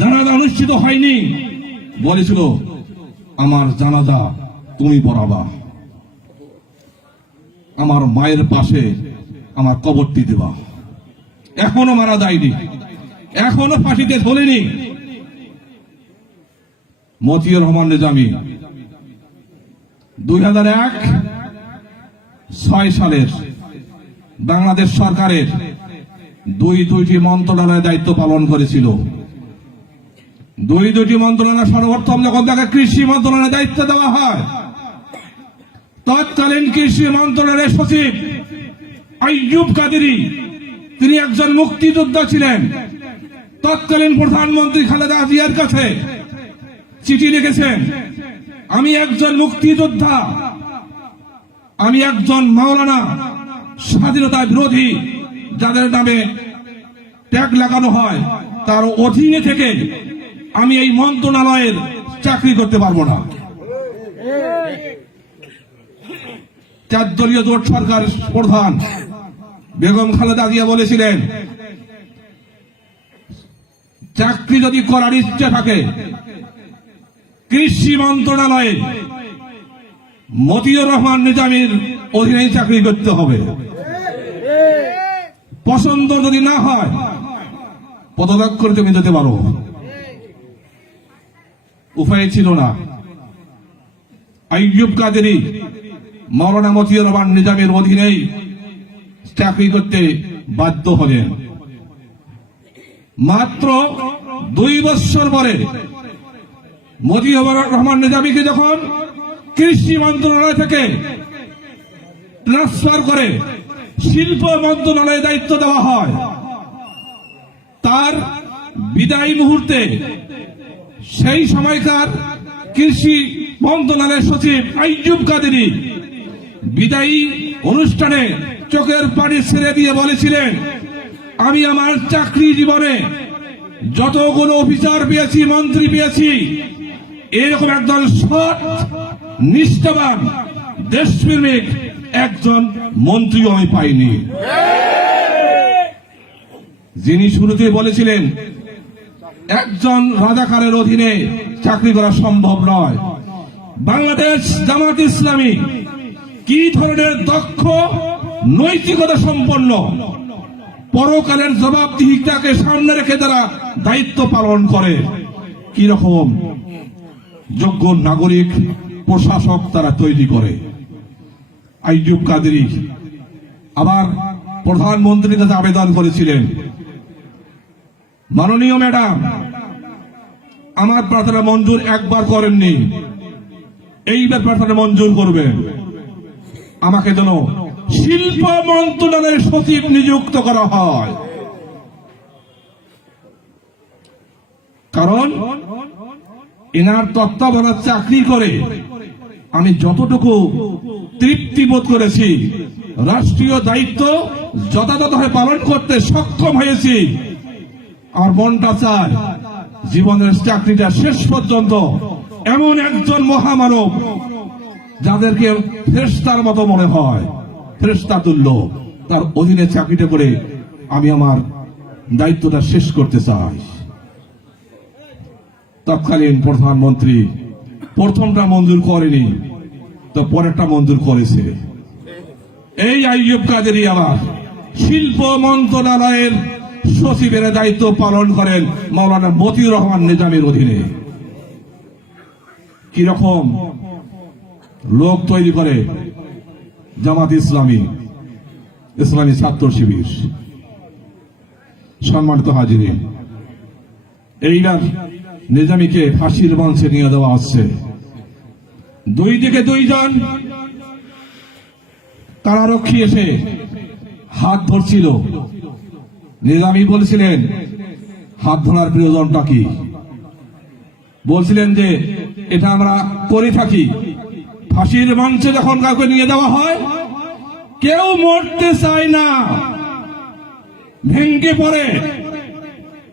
জানাজা অনুষ্ঠিত হয়নি, বলেছিল আমার জানাজা তুমি পড়াবা, আমার মায়ের পাশে আমার কবরটি দেবা। এখনো মারা যায়নি, এখনো ফাঁসিতে ঝোলেনি। মতিউর রহমান নিজামী 2001-6 সালের বাংলাদেশ সরকারের দুইটি মন্ত্রণালয়ের দায়িত্ব পালন করেছিল। দুইটি মন্ত্রণালয়, সর্বপ্রথম যখন তাকে কৃষি মন্ত্রণালয়ের দায়িত্ব দেওয়া হয়, তৎকালীন কৃষি মন্ত্রণালয়ের সচিব আইয়ুব কাদেরী, তিনি একজন মুক্তিযোদ্ধা ছিলেন। তৎকালীন প্রধানমন্ত্রী খালেদা জিয়ার কাছে চিঠি লিখেছেন, আমি একজন মুক্তিযোদ্ধা, আমি একজন মাওলানা, স্বাধীনতা বিরোধী যাদের নামে ট্যাগ লাগানো হয় তার অধীনে থেকে আমি এই মন্ত্রণালয়ের চাকরি করতে পারবো না। 4 দলীয় জোট সরকার প্রধান বেগম খালেদা জিয়া বলেছিলেন, চাকরি যদি করার ইচ্ছে থাকে কৃষি মন্ত্রণালয়ে মতিউর রহমান নিজামীর অধীনে চাকরি করতে হবে। পছন্দ যদি না হয় পদত্যাগ করে তুমি যেতে পারো। উপায় ছিল না। আইয়ুব কাদেরী মাওলানা মতিউর রহমান নিজামীর অধীনেই চাকরি করতে বাধ্য হলেন। মাত্র 2 বছর পরে মতিউর রহমান নিজামীকে যখন কৃষি মন্ত্রণালয় থেকে ট্রান্সফার করে শিল্প মন্ত্রণালয়ে দায়িত্ব দেওয়া হয়, তার বিদায়ী মুহূর্তে সেই সময়কার কৃষি মন্ত্রণালয়ের সচিব আইয়ুব কাদেরী বিদায়ী অনুষ্ঠানে চোখের পানি ছেড়ে দিয়ে বলেছিলেন, আমি আমার চাকরি জীবনে যতগুলো অফিসার পেয়েছি, মন্ত্রী পেয়েছি, এরকম একজন সৎ, নিষ্ঠাবান, দেশপ্রেমিক একজন মন্ত্রীও আমি পাইনি। যিনি শুরুতে বলেছিলেন একজন রাজাকারের অধীনে চাকরি করা সম্ভব নয়। বাংলাদেশ জামাত ইসলামী কি ধরনের দক্ষ, নৈতিকতা সম্পন্ন, পরকালের জবাবদিহিতাকে সামনে রেখে তারা দায়িত্ব পালন করে, কি রকম যোগ্য নাগরিক প্রশাসক তারা তৈরি করে। আইয়ুব কাদেরী আবার প্রধানমন্ত্রীর কাছে আবেদন করেছিলেন, মাননীয় ম্যাডাম, আমার প্রার্থনা মঞ্জুর একবার করেননি, এইবার প্রার্থনা মঞ্জুর করবেন, আমাকে যেন শিল্প মন্ত্রণালয়ের সচিব নিযুক্ত করা হয়। কারণ এনার তত্ত্বাবধানে চাকরি করে আমি যতটুকু তৃপ্তি বোধ করেছি, রাষ্ট্রীয় দায়িত্ব যথাযথভাবে পালন করতে সক্ষম হয়েছি। আর মনটা চায় জীবনের চাকরিটা শেষ পর্যন্ত এমন একজন মহামানব যাদেরকে ফেরেশতার মতো মনে হয়, ফেরেশতা তুল্য, তার অধীনে চাকরিটা করে আমি আমার দায়িত্বটা শেষ করতে চাই। তৎকালীন প্রধানমন্ত্রী প্রথমটা মঞ্জুর করেনি, তো পরেরটা মঞ্জুর করেছে। এই আইয়ুব কাদেরী আবার শিল্প মন্ত্রণালয়ের সচিবের দায়িত্ব পালন করেন মাওলানা মতিউর রহমান নিজামীর অধীনে। কিরকম লোক তৈরি করে জামাত ইসলামী, ইসলামী ছাত্র শিবির। সম্মানিত হাজিরিন, এইবার নিজামীকে ফাঁসির মঞ্চে নিয়ে দেওয়া হচ্ছে। দুই দিকে 2 জন কারারক্ষী এসে হাত ধরছিল। নিজামী বলছিলেন হাত ধরার প্রয়োজনটা কি, বলছিলেন যে এটা আমরা করে থাকি। ফাঁসির মঞ্চে যখন কাউকে নিয়ে দেওয়া হয় কেউ মরতে চায় না, ভেঙ্গে পড়ে,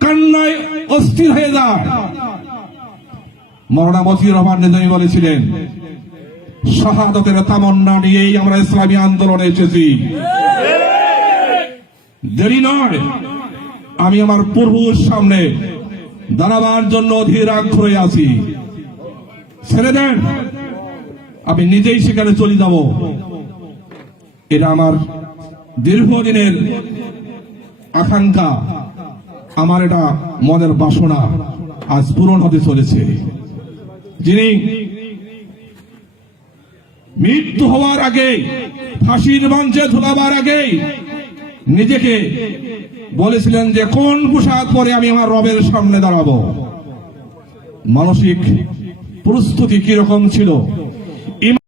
কান্নায় অস্থির হয়ে যায়। মাওলানা মতিউর রহমান নিজামী বলেছিলেন, শাহাদাতের তামান্না নিয়েই আমরা ইসলামী আন্দোলনে এসেছি, দেরি নয়, আমি আমার প্রভুর সামনে দাঁড়াবার জন্য ধীর আগ্রহে আছি। ছেড়ে দেন, আমি নিজেই সেখানে চলে যাব। এটা আমার দীর্ঘদিনের আকাঙ্ক্ষা, আমার এটা মনের বাসনা আজ পূরণ হতে চলেছে। যিনি মৃত্যু হওয়ার আগে, ফাঁসির মঞ্চে ঝুলাবার আগে নিজেকে বলেছিলেন যে কোন পোশাক পরে আমি আমার রবের সামনে দাঁড়াবো। মানসিক প্রস্তুতি কিরকম ছিল?